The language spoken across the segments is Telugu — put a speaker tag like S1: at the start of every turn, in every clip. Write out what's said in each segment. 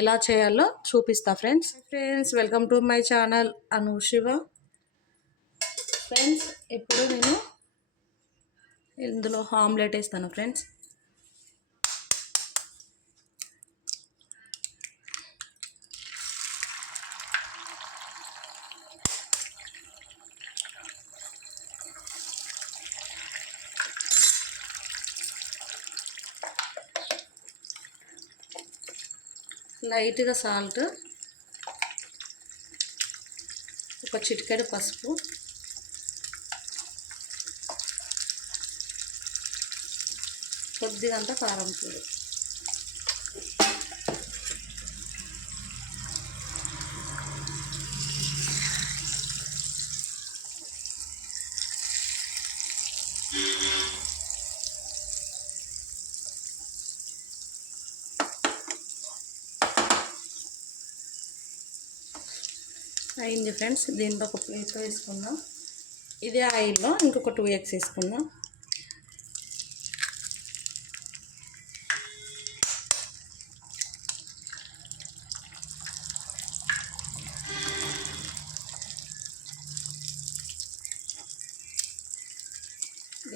S1: ఎలా చేయాలో చూపిస్తా friends. Friends welcome to my channel Anu Shiva friends ఇప్పుడు నేను ఇందులో ఆమ్లెట్ వేస్తాను ఫ్రెండ్స్. లైట్గా సాల్ట్ ఒక చిటికెడు పసుపు కొద్దిగంత కారం పొడి. అయింది ఫ్రెండ్స్. దీంట్లో ఒక ప్లేట్లో వేసుకుందాం. ఇదే ఆయిల్లో ఇంకొక టూ ఎగ్స్ వేసుకుందాం.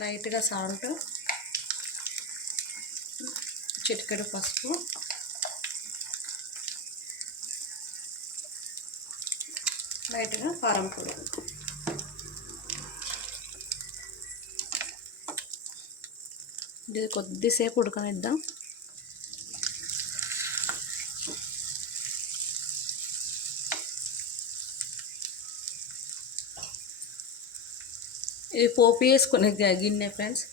S1: లైట్గా సాల్ట్ చిటికెడు పసుపు లైట్గా కారం పొడి. ఇది కొద్దిసేపు ఉడకనిద్దాం. ఇది పోపు వేసుకునే గిన్నె ఫ్రెండ్స్.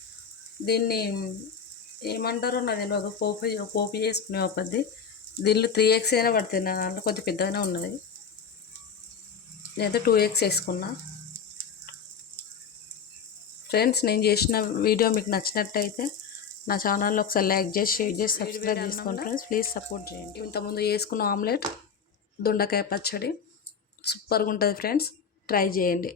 S1: దీన్ని ఏమంటారో నాకు తెలియదు పోపు పోపు చేసుకునే పద్ధతి. దీనిలో త్రీ ఎక్స్ అయినా పడుతుంది నా దాంట్లో కొద్ది పెద్దగానే ఉన్నది. నేనైతే టూ ఎగ్స్ వేసుకున్నా. ఫ్రెండ్స్ నేను చేసిన వీడియో మీకు నచ్చినట్టయితే నా ఛానల్లో ఒకసారి లైక్ చేసి షేర్ చేసి సబ్స్క్రైబ్ చేసుకోండి ఫ్రెండ్స్. ప్లీజ్ సపోర్ట్ చేయండి. ఇంతకుముందు చేసుకున్న ఆమ్లెట్ దొండకాయ పచ్చడి సూపర్గా ఉంటుంది ఫ్రెండ్స్. ట్రై చేయండి.